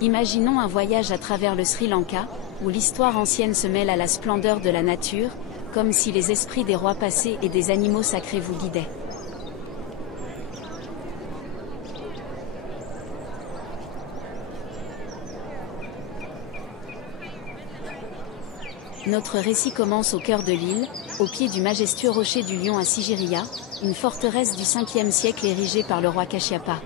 Imaginons un voyage à travers le Sri Lanka, où l'histoire ancienne se mêle à la splendeur de la nature, comme si les esprits des rois passés et des animaux sacrés vous guidaient. Notre récit commence au cœur de l'île, au pied du majestueux rocher du Lion à Sigiriya, une forteresse du 5e siècle érigée par le roi Kashyapa.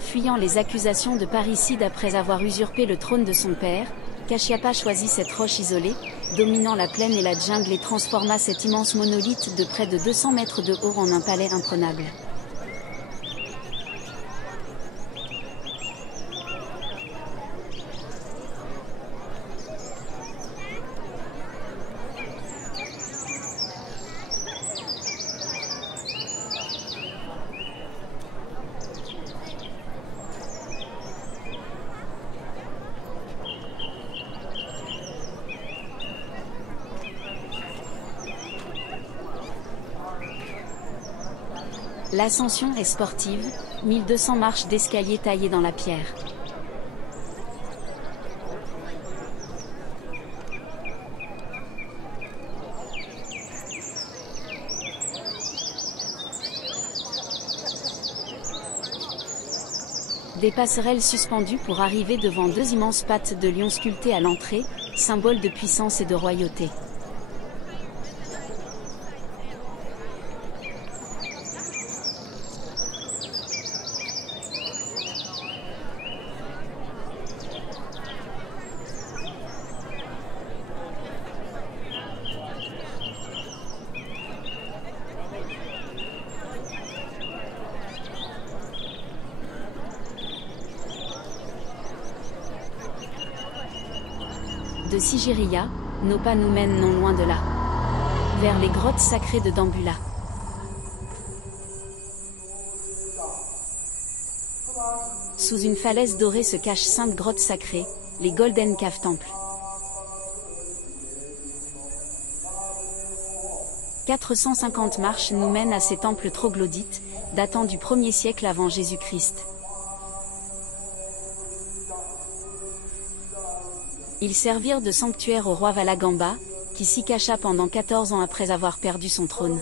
Fuyant les accusations de parricide après avoir usurpé le trône de son père, Kashyapa choisit cette roche isolée, dominant la plaine et la jungle et transforma cet immense monolithe de près de 200 mètres de haut en un palais imprenable. L'ascension est sportive, 1200 marches d'escalier taillées dans la pierre. Des passerelles suspendues pour arriver devant deux immenses pattes de lion sculptées à l'entrée, symbole de puissance et de royauté. De Sigiriya, nos pas nous mènent non loin de là, vers les grottes sacrées de Dambulla. Sous une falaise dorée se cachent 5 grottes sacrées, les Golden Cave Temples. 450 marches nous mènent à ces temples troglodytes, datant du 1er siècle avant Jésus-Christ. Ils servirent de sanctuaire au roi Valagamba, qui s'y cacha pendant 14 ans après avoir perdu son trône.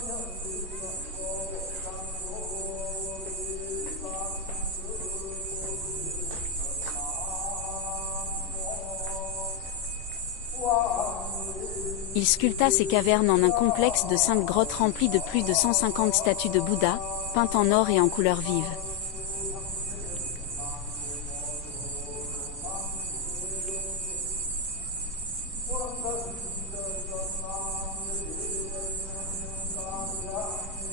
Il sculpta ces cavernes en un complexe de 5 grottes remplies de plus de 150 statues de Bouddha, peintes en or et en couleurs vives.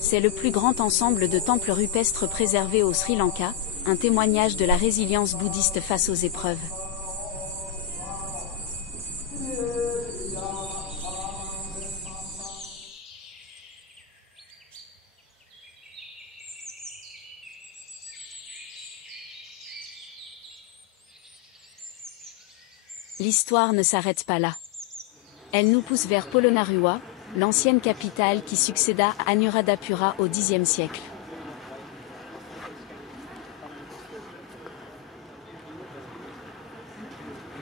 C'est le plus grand ensemble de temples rupestres préservés au Sri Lanka, un témoignage de la résilience bouddhiste face aux épreuves. L'histoire ne s'arrête pas là. Elle nous pousse vers Polonnaruwa, l'ancienne capitale qui succéda à Anuradhapura au Xe siècle.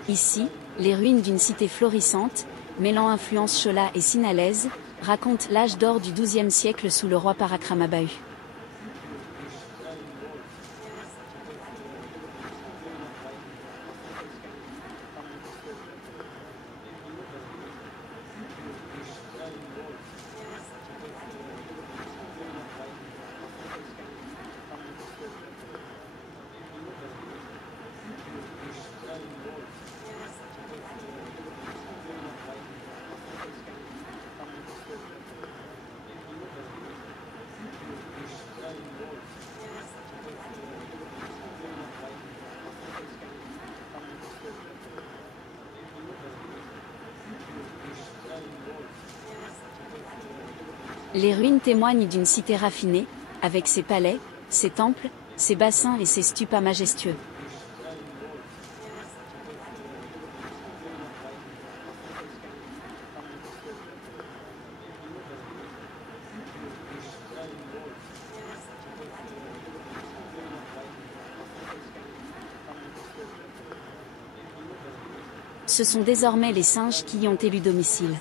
Ici, les ruines d'une cité florissante, mêlant influences chola et sinalaise, racontent l'âge d'or du XIIe siècle sous le roi Parakramabahu. Les ruines témoignent d'une cité raffinée, avec ses palais, ses temples, ses bassins et ses stupas majestueux. ce sont désormais les singes qui y ont élu domicile.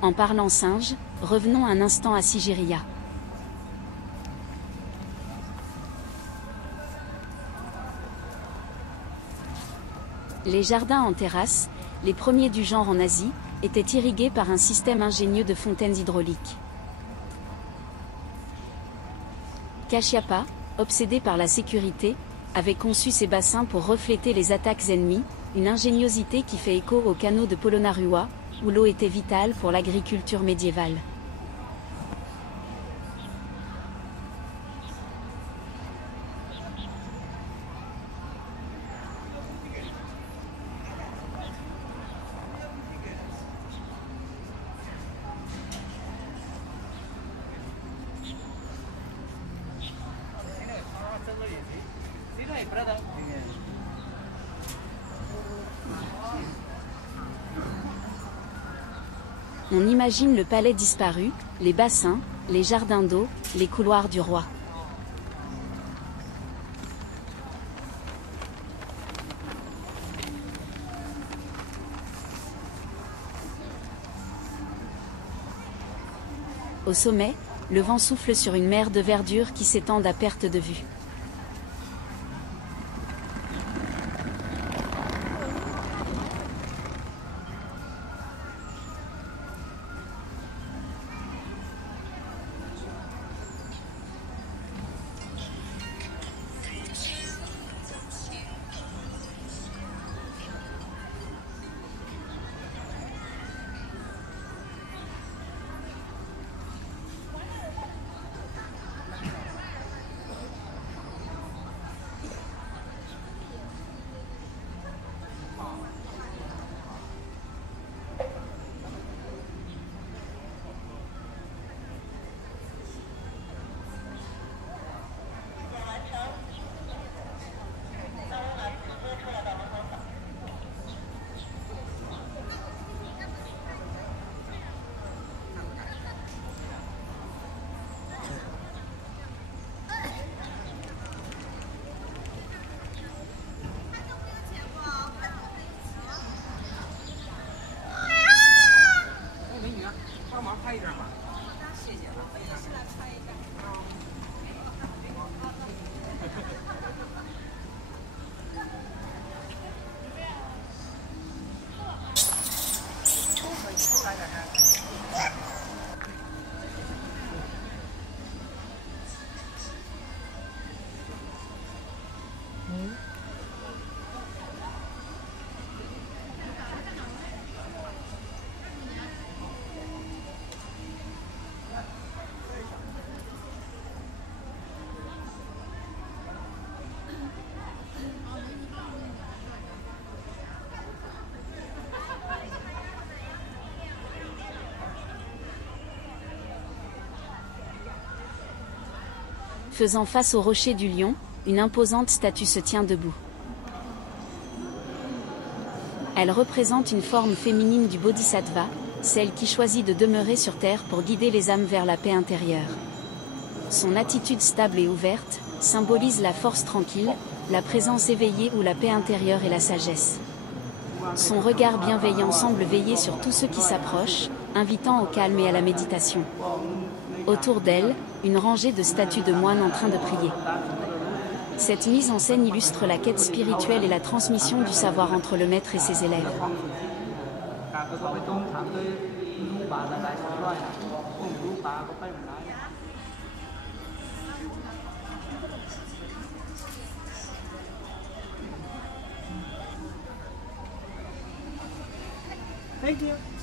En parlant singe, revenons un instant à Sigiriya. Les jardins en terrasse, les premiers du genre en Asie, étaient irrigués par un système ingénieux de fontaines hydrauliques. Kashyapa, obsédé par la sécurité, avait conçu ces bassins pour refléter les attaques ennemies, une ingéniosité qui fait écho aux canaux de Polonnaruwa, où l'eau était vitale pour l'agriculture médiévale. On imagine le palais disparu, les bassins, les jardins d'eau, les couloirs du roi. Au sommet, le vent souffle sur une mer de verdure qui s'étend à perte de vue. Faisant face au rocher du lion, une imposante statue se tient debout. Elle représente une forme féminine du Bodhisattva, celle qui choisit de demeurer sur terre pour guider les âmes vers la paix intérieure. Son attitude stable et ouverte symbolise la force tranquille, la présence éveillée ou la paix intérieure et la sagesse. Son regard bienveillant semble veiller sur tous ceux qui s'approchent, invitant au calme et à la méditation. Autour d'elle, une rangée de statues de moines en train de prier. Cette mise en scène illustre la quête spirituelle et la transmission du savoir entre le maître et ses élèves. Thank you.